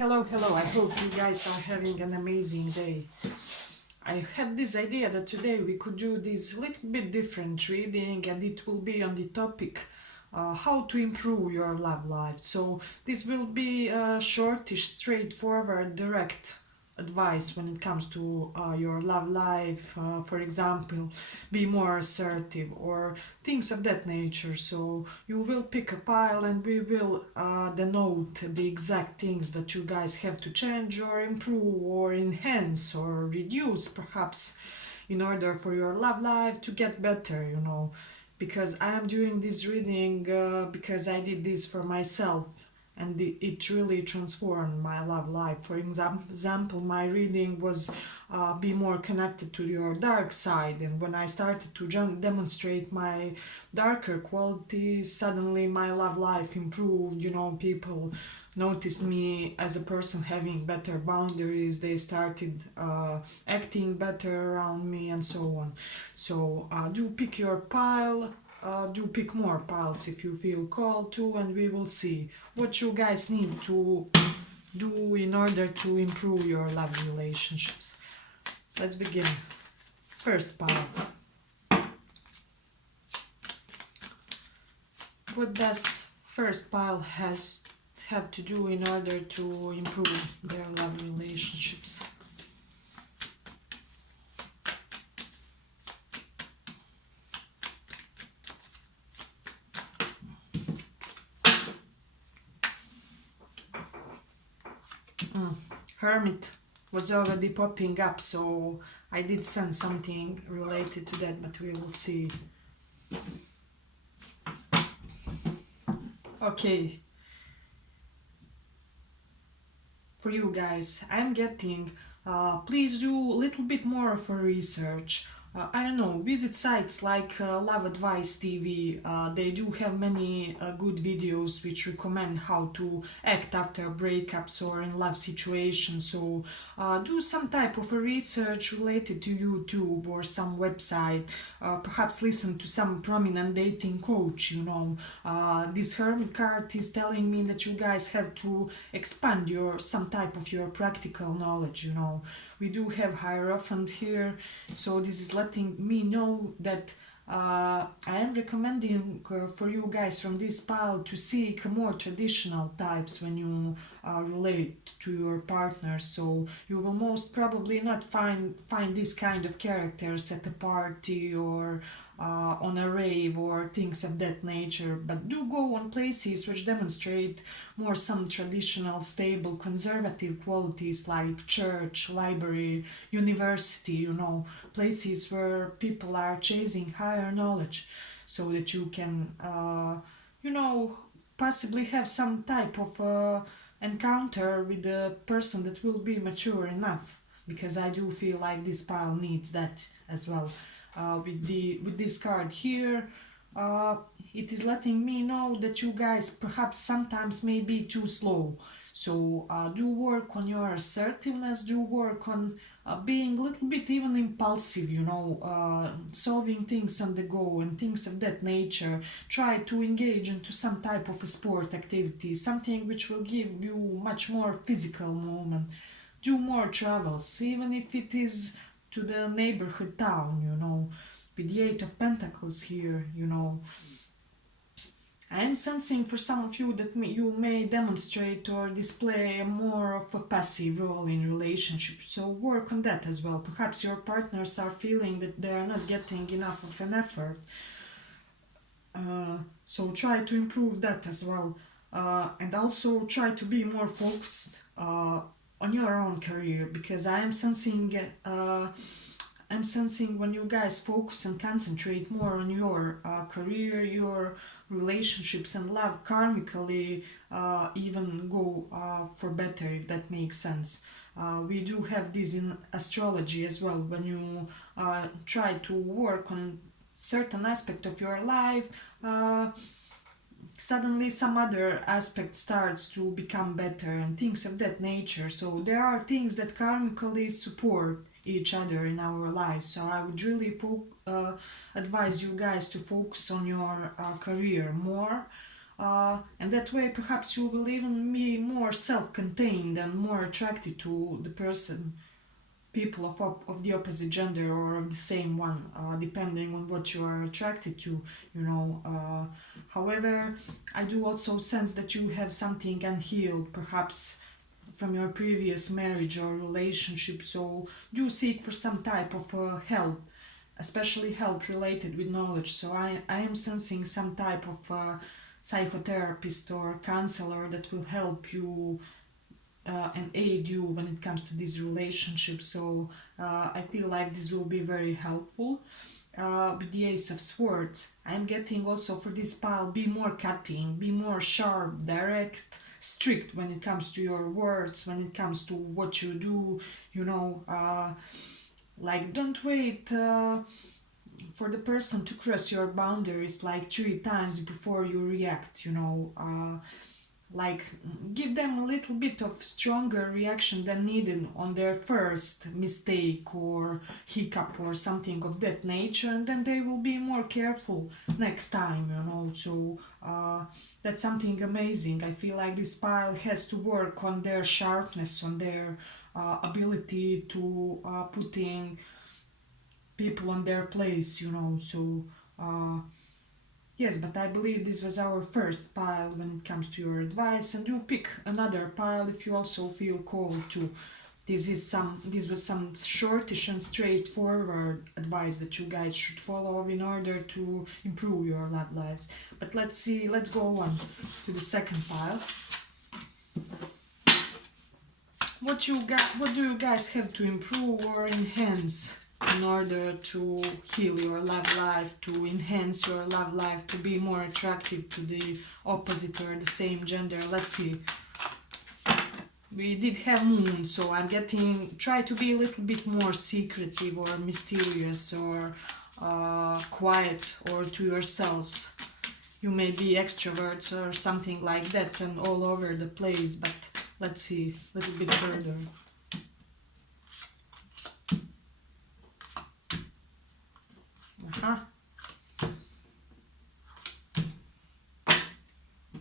Hello. I hope you guys are having an amazing day. I had this idea that today we could do this little bit different reading, and it will be on the topic how to improve your love life. So this will be a shortish, straightforward, direct advice when it comes to your love life. For example, be more assertive or things of that nature. So you will pick a pile and we will denote the exact things that you guys have to change or improve or enhance or reduce perhaps in order for your love life to get better, because I am doing this reading because I did this for myself and it really transformed my love life. For example, my reading was be more connected to your dark side, and when I started to demonstrate my darker qualities, suddenly my love life improved. People noticed me as a person having better boundaries, they started acting better around me, and so on. So do pick your pile, do pick more piles if you feel called to, and we will see what you guys need to do in order to improve your love relationships. Let's begin. First pile. What does first pile have to do in order to improve their love relationships? Hermit was already popping up, so I did send something related to that, but we will see. Okay. For you guys, I'm getting, please do a little bit more of a research. I don't know, visit sites like Love Advice TV. They do have many good videos which recommend how to act after breakups or in love situations. So do some type of a research related to YouTube or some website. Perhaps listen to some prominent dating coach. This Hermit card is telling me that you guys have to expand some type of your practical knowledge. We do have Hierophant here, so this is letting me know that I am recommending for you guys from this pile to seek more traditional types when you relate to your partner. So you will most probably not find this kind of characters at a party or on a rave or things of that nature, but do go on places which demonstrate more some traditional, stable, conservative qualities like church, library, university, places where people are chasing higher knowledge, so that you can, possibly have some type of encounter with a person that will be mature enough, because I do feel like this pile needs that as well. With this card here, it is letting me know that you guys perhaps sometimes may be too slow. So do work on your assertiveness, do work on being a little bit even impulsive, solving things on the go and things of that nature. Try to engage into some type of a sport activity, something which will give you much more physical movement. Do more travels, even if it is to the neighborhood town, with the Eight of Pentacles here. I am sensing for some of you that you may demonstrate or display more of a passive role in relationships, so work on that as well. Perhaps your partners are feeling that they are not getting enough of an effort, so try to improve that as well, and also try to be more focused on your own career, because I'm sensing when you guys focus and concentrate more on your career, your relationships and love, karmically even go for better, if that makes sense. We do have this in astrology as well. When you try to work on certain aspect of your life, suddenly some other aspect starts to become better and things of that nature. So there are things that karmically support each other in our lives. So I would really advise you guys to focus on your career more, and that way perhaps you will even be more self-contained and more attracted to the person, people of the opposite gender or of the same one, depending on what you are attracted to, you know. However, I do also sense that you have something unhealed, perhaps from your previous marriage or relationship, so do seek for some type of help, especially help related with knowledge. So I am sensing some type of psychotherapist or counselor that will help you and aid you when it comes to this relationship. So I feel like this will be very helpful. With the Ace of Swords, I'm getting also for this pile, be more cutting, be more sharp, direct, strict when it comes to your words, when it comes to what you do, you know. Like, don't wait for the person to cross your boundaries like 3 times before you react, you know. Like, give them a little bit of stronger reaction than needed on their first mistake or hiccup or something of that nature, and then they will be more careful next time, you know. So that's something amazing. I feel like this pile has to work on their sharpness, on their ability to putting people on their place, you know. So yes, but I believe this was our first pile when it comes to your advice, and you pick another pile if you also feel called to. This was some shortish and straightforward advice that you guys should follow in order to improve your love lives. But let's see, let's go on to the second pile. What do you guys have to improve or enhance in order to heal your love life, to enhance your love life, to be more attractive to the opposite or the same gender? Let's see. We did have moon, so I'm getting, try to be a little bit more secretive or mysterious or quiet or to yourselves. You may be extroverts or something like that and all over the place, but let's see a little bit further.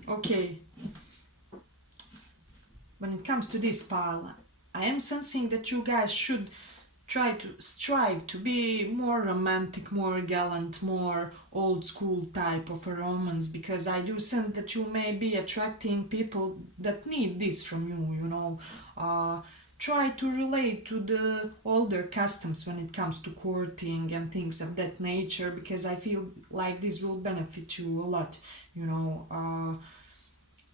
Okay. When it comes to this pile, I am sensing that you guys should try to strive to be more romantic, more gallant, more old school type of a romance, because I do sense that you may be attracting people that need this from you, you know. Try to relate to the older customs when it comes to courting and things of that nature, because I feel like this will benefit you a lot, you know.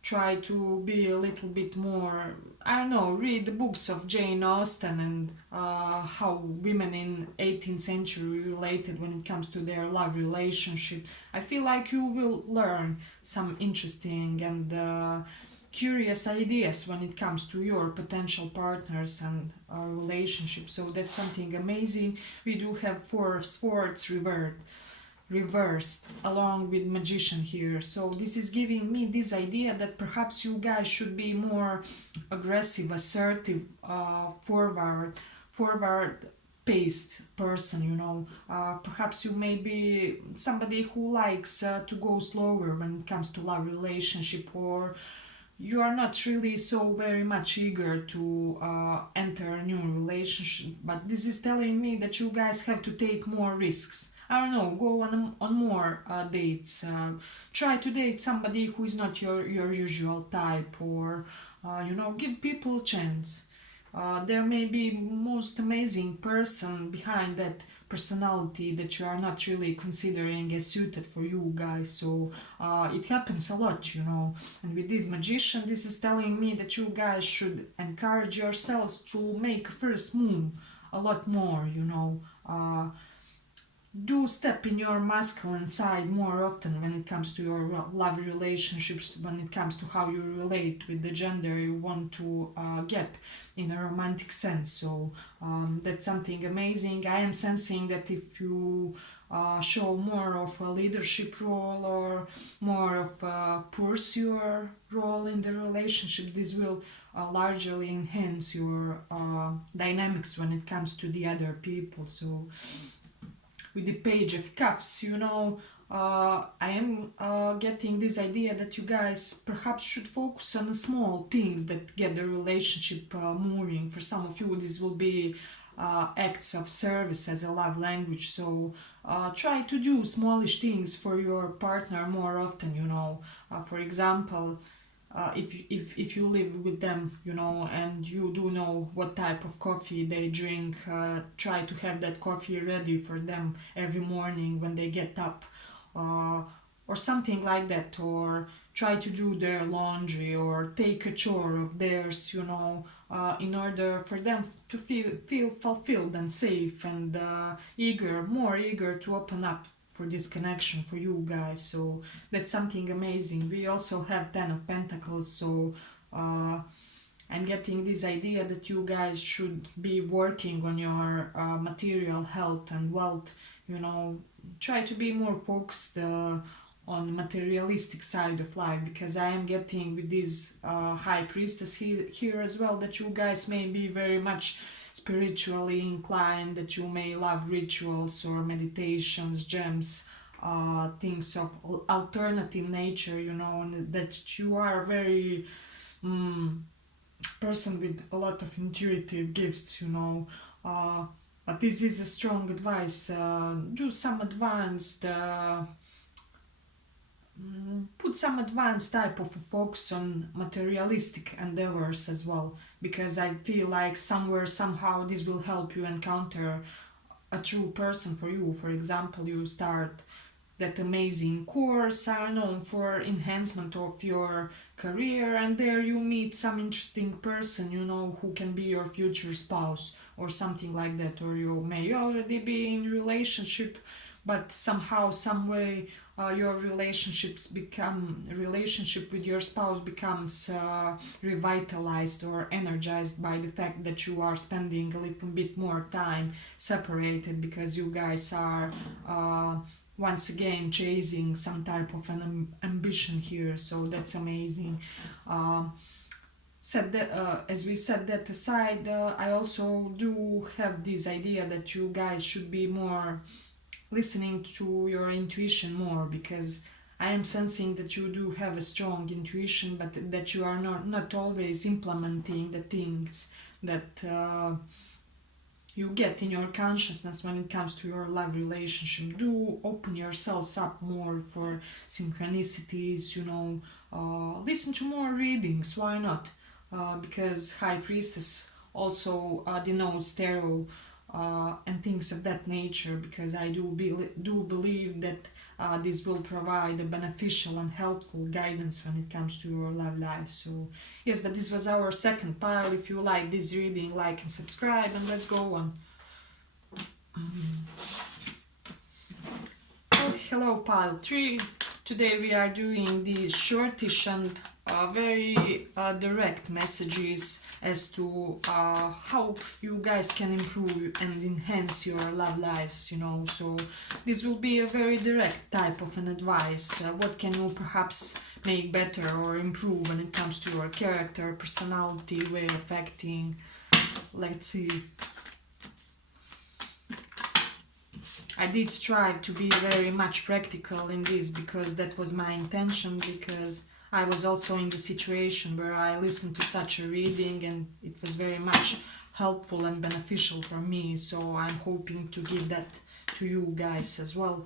Try to be a little bit more, I don't know, read the books of Jane Austen and how women in 18th century related when it comes to their love relationship. I feel like you will learn some interesting and curious ideas when it comes to your potential partners and relationships. So that's something amazing. We do have Four of Swords reversed along with Magician here, so this is giving me this idea that perhaps you guys should be more aggressive, assertive, forward paced person, you know. Perhaps you may be somebody who likes to go slower when it comes to love relationship, or you are not really so very much eager to enter a new relationship, but this is telling me that you guys have to take more risks. I don't know, go on more dates. Try to date somebody who is not your usual type, or you know, give people a chance. There may be most amazing person behind that personality that you are not really considering as suited for you guys. So it happens a lot, you know. And with this Magician, this is telling me that you guys should encourage yourselves to make a first move a lot more, you know. Do step in your masculine side more often when it comes to your love relationships, when it comes to how you relate with the gender you want to get in a romantic sense. So that's something amazing. I am sensing that if you show more of a leadership role or more of a pursuer role in the relationship, this will largely enhance your dynamics when it comes to the other people. So with the Page of Cups, you know, I am getting this idea that you guys perhaps should focus on the small things that get the relationship moving. For some of you, this will be acts of service as a love language. So try to do smallish things for your partner more often. For example, if you live with them, and you do know what type of coffee they drink, try to have that coffee ready for them every morning when they get up, uh, or something like that, or try to do their laundry or take a chore of theirs, in order for them to feel fulfilled and safe and more eager to open up for this connection for you guys. So that's something amazing. We also have 10 of Pentacles, so I'm getting this idea that you guys should be working on your material health and wealth. Try to be more focused on materialistic side of life, because I am getting with this high priestess here as well that you guys may be very much spiritually inclined, that you may love rituals or meditations, gems, things of alternative nature, and that you are very person with a lot of intuitive gifts, but this is a strong advice. Do some advanced, put some advanced type of a focus on materialistic endeavors as well, because I feel like somewhere, somehow, this will help you encounter a true person for you. For example, you start that amazing course, I don't know, for enhancement of your career, and there you meet some interesting person, who can be your future spouse or something like that, or you may already be in relationship, but somehow, some way, your relationship with your spouse becomes revitalized or energized by the fact that you are spending a little bit more time separated, because you guys are once again chasing some type of an ambition here. So that's amazing. Set that As we set that aside, I also do have this idea that you guys should be more listening to your intuition more, because I am sensing that you do have a strong intuition, but that you are not always implementing the things that you get in your consciousness when it comes to your love relationship. Do open yourselves up more for synchronicities, listen to more readings, why not? Because High Priestess also denotes tarot and things of that nature, because I do believe that this will provide a beneficial and helpful guidance when it comes to your love life. So yes, but this was our second pile. If you like this reading, like and subscribe, and let's go on. Oh, hello, pile 3. Today we are doing these shortish and very direct messages as to how you guys can improve and enhance your love lives, So this will be a very direct type of an advice. What can you perhaps make better or improve when it comes to your character, personality, way of acting? Let's see. I did strive to be very much practical in this, because that was my intention, because I was also in the situation where I listened to such a reading and it was very much helpful and beneficial for me, so I'm hoping to give that to you guys as well.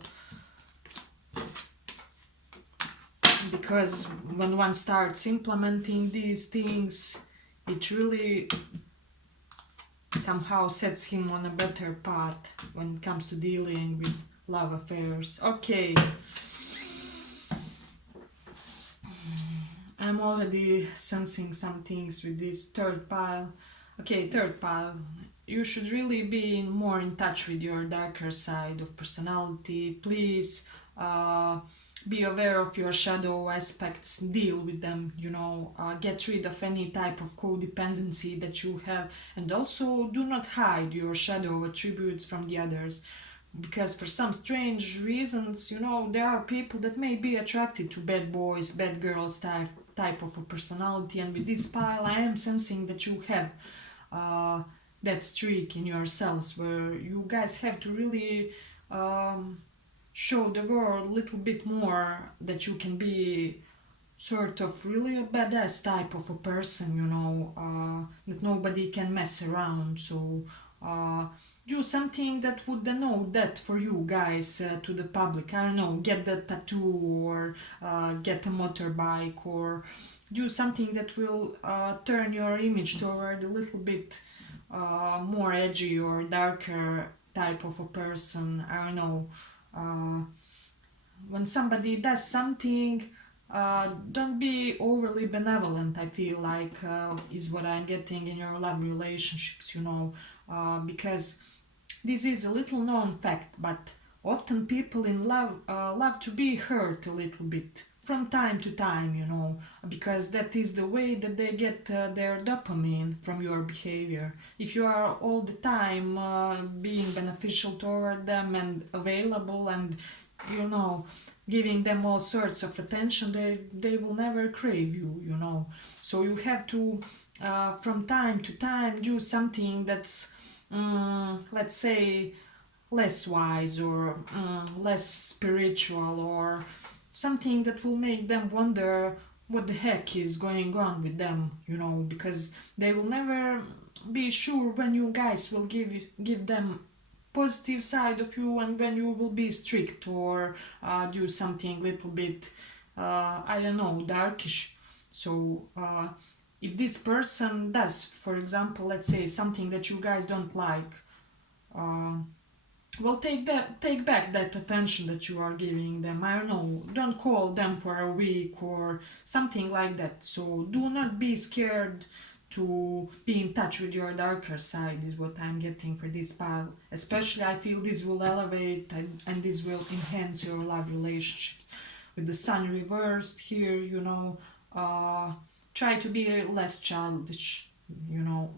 Because when one starts implementing these things, it really somehow sets him on a better path when it comes to dealing with love affairs. Okay. I'm already sensing some things with this third pile. Okay, third pile. You should really be more in touch with your darker side of personality. Please be aware of your shadow aspects, deal with them, get rid of any type of codependency that you have, and also do not hide your shadow attributes from the others, because for some strange reasons, there are people that may be attracted to bad boys, bad girls type of a personality, and with this pile I am sensing that you have that streak in yourselves where you guys have to really show the world a little bit more that you can be sort of really a badass type of a person, that nobody can mess around. So uh, do something that would denote that for you guys to the public. I don't know, get the tattoo or get a motorbike or do something that will turn your image toward a little bit more edgy or darker type of a person. I don't know. Uh, when somebody does something, don't be overly benevolent. I feel like is what I'm getting in your love relationships, because this is a little known fact, but often people in love love to be hurt a little bit from time to time, because that is the way that they get their dopamine from your behavior. If you are all the time being beneficial toward them and available and, you know, giving them all sorts of attention, they will never crave you. So you have to, from time to time, do something that's, let's say, less wise or less spiritual or something that will make them wonder what the heck is going on with them, because they will never be sure when you guys will give them positive side of you and when you will be strict or do something little bit I don't know, darkish. So if this person does, for example, let's say something that you guys don't like, uh, well, take back that attention that you are giving them. I don't know, don't call them for a week or something like that. So do not be scared to be in touch with your darker side, is what I'm getting for this pile. Especially I feel this will elevate and this will enhance your love relationship. With the sun reversed here, try to be less childish,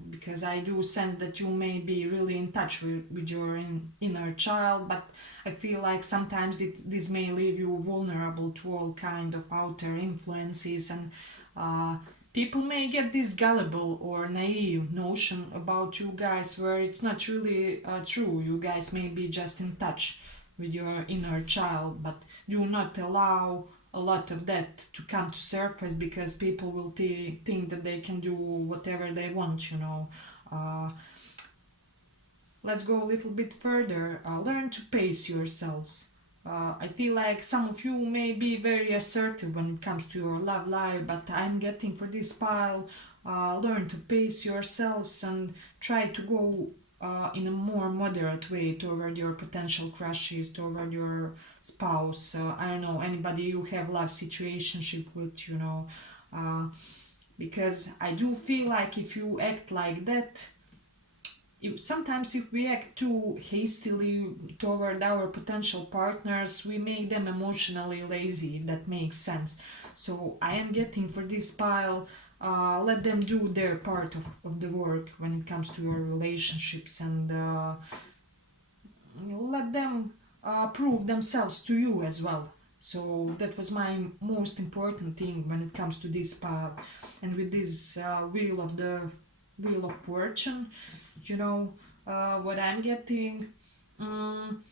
because I do sense that you may be really in touch with your inner child, but I feel like sometimes this may leave you vulnerable to all kind of outer influences, and people may get this gullible or naive notion about you guys where it's not really true. You guys may be just in touch with your inner child, but do not allow a lot of that to come to surface, because people will think that they can do whatever they want. uh, let's go a little bit further. Learn to pace yourselves. I feel like some of you may be very assertive when it comes to your love life, but I'm getting for this pile, learn to pace yourselves and try to go in a more moderate way toward your potential crushes, toward your spouse. I don't know, anybody you have love situationship with, uh, because I do feel like if you act like that, sometimes if we act too hastily toward our potential partners, we make them emotionally lazy, if that makes sense. So I am getting for this pile, let them do their part of the work when it comes to your relationships, and let them prove themselves to you as well. So that was my most important thing when it comes to this pile. And with this wheel of fortune, what I'm getting. Um,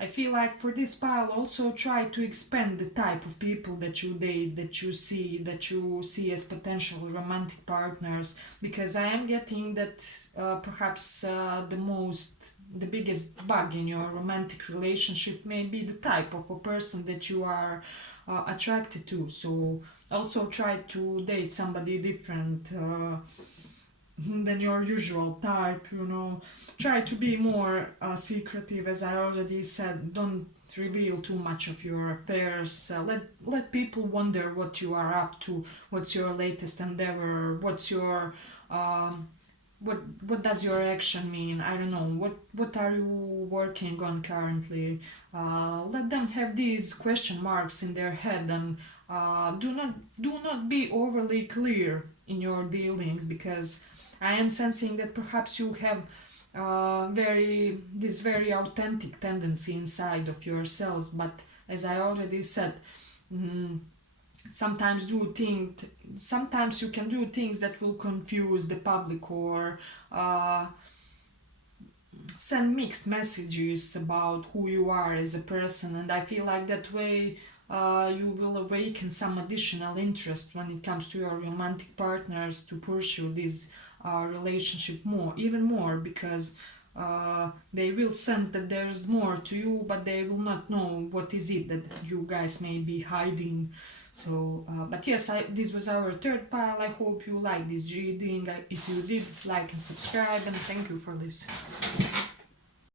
I feel like for this pile also try to expand the type of people that you date, that you see as potential romantic partners, because I am getting that perhaps the biggest bug in your romantic relationship may be the type of a person that you are attracted to. So also try to date somebody different than your usual type. Try to be more secretive, as I already said. Don't reveal too much of your affairs. Let people wonder what you are up to, what's your latest endeavor, what's your what does your action mean. I don't know, what are you working on currently. Let them have these question marks in their head, and do not be overly clear in your dealings, because I am sensing that perhaps you have very authentic tendency inside of yourselves, but as I already said, mm, sometimes sometimes you can do things that will confuse the public, or uh, send mixed messages about who you are as a person, and I feel like that way you will awaken some additional interest when it comes to your romantic partners to pursue this relationship more, even more, because they will sense that there's more to you, but they will not know what is it that you guys may be hiding. So, but yes, this was our third pile. I hope you like this reading. If you did, like and subscribe, and thank you for listening.